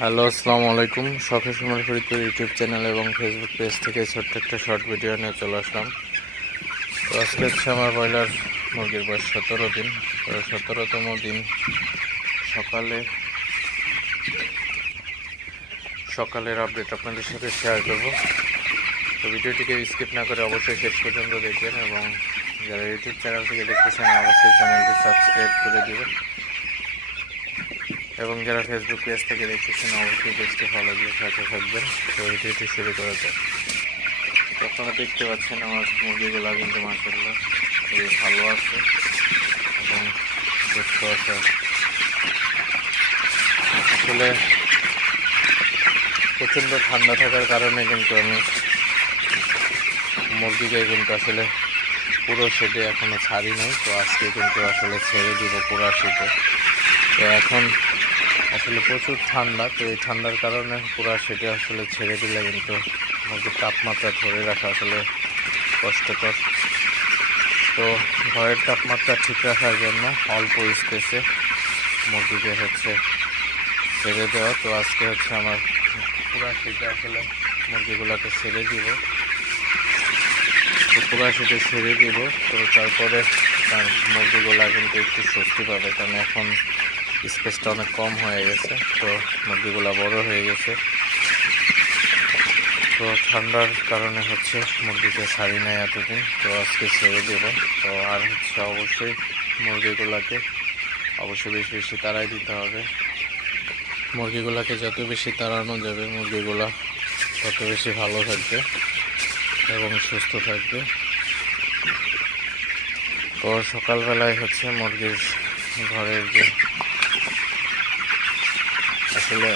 Hello, আসসালামু আলাইকুম। শখের সময় ফরিদপুর ইউটিউব চ্যানেল এবং ফেসবুক পেজ থেকে ছোট্ট একটা শর্ট ভিডিও নিয়ে চলে আসলাম। তো আজকে হচ্ছে আমার ব্রয়লার মুরগির বয়স 17 দিন। তো 17তম দিন সকালের আপডেট আপনাদের সাথে শেয়ার করব। তো ভিডিওটিকে স্কিপ না করে অবশ্যই শেষ পর্যন্ত দেখবেন এবং যারা ইউটিউব চ্যানেল থেকে দেখতেছেন অবশ্যই চ্যানেলটি সাবস্ক্রাইব করে দেবেন এবং যারা ফেসবুক পেজ থেকে দেখতেছেন অবশ্যই পেজটি ফলো দিয়ে সাথে থাকবেন। তো ভিডিওটি শুরু করা যাক। আপনারা দেখতে পাচ্ছেন আমার মুরগিগুলো কিন্তু মাশাআল্লাহ খুবই ভালো আছে এবং সুস্থ আছে। আসলে প্রচণ্ড ঠান্ডা থাকার কারণে কিন্তু আমি মুরগিকে কিন্তু আসলে পুরো শেডে এখনও ছাড়ি নাই। তো আজকে কিন্তু আসলে ছেড়ে দিব পুরো শেডে। তো এখন আসলে প্রচুর ঠান্ডা, তো এই ঠান্ডার কারণে পুরো শেডে আসলে ছেড়ে দিলে কিন্তু মুরগির তাপমাত্রা ধরে রাখা আসলে কষ্টকর। তো ঘরের তাপমাত্রা ঠিক রাখার জন্য অল্প স্পেসে মুরগিকে ছেড়ে দেওয়া। তো আজকে আমার পুরা শেডে আসলে মুরগিগুলোকে ছেড়ে দিব। তো পুরা শেডে ছেড়ে দিব, তো তারপরে মুরগিগুলা কিন্তু একটু স্বস্তি পাবে, কারণ এখন স্পেসটা অনেক কম হয়ে গেছে। তো মুরগিগুলা বড় হয়ে গেছে। তো ঠান্ডার কারণে মুরগিকে ছাড়ি নাই এতদিন, তো আজকে ছেড়ে দেব। তো আর অবশ্যই মুরগিগুলাকে অবশ্যই বেশি বেশি তাড়াই দিতে হবে। মুরগিগুলাকে যত বেশি তাড়ানো যাবে মুরগিগুলা তত বেশি ভালো থাকবে এবং সুস্থ থাকবে। তো সকালবেলায় মুরগির ঘরের যে আসলে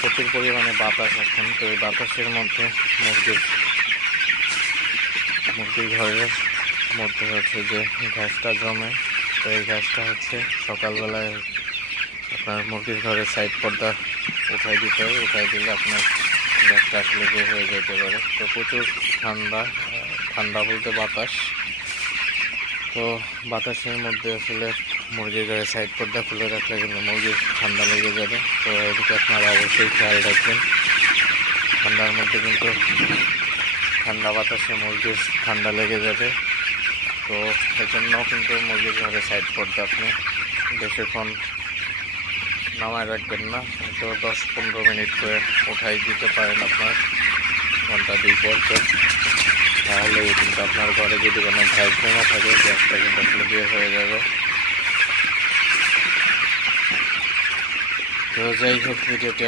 প্রচুর পরিমাণে বাতাস এখন, তো এই বাতাসের মধ্যে মুরগির ঘরের মধ্যে যে ঘাসটা জমে, তো এই ঘাসটা সকালবেলায় আপনার মুরগির ঘরের সাইড পর্দা উঠাই দিতে হবে। উঠাই দিলে আপনার ঘাসটা আসলে বের হয়ে যেতে পারে। তো প্রচুর ঠান্ডা বলতে বাতাস। তো বাতাসের মধ্যে মুরগির ঘরের সাইড পর্দা খুলে রাখলে কিন্তু মুরগির ঠান্ডা লেগে যাবে। তো এদিকে আপনারা অবশ্যই খেয়াল রাখবেন। ঠান্ডার মধ্যে কিন্তু ঠান্ডা বাতাসে মুরগির ঠান্ডা লেগে যাবে। তো এজন্য কিন্তু মুরগির ঘরের সাইড পর্দা আপনি বেশিক্ষণ নামায় রাখবেন না, তো 10-15 মিনিট করে উঠাই দিতে পারেন আপনার ঘন্টা 2 পর। তাহলে কিন্তু আপনার ঘরে যদি কোনো গ্যাস জমা থাকে গ্যাসটা কিন্তু আসলে বের হয়ে যাবে। তো যাই হোক, ভিডিওটি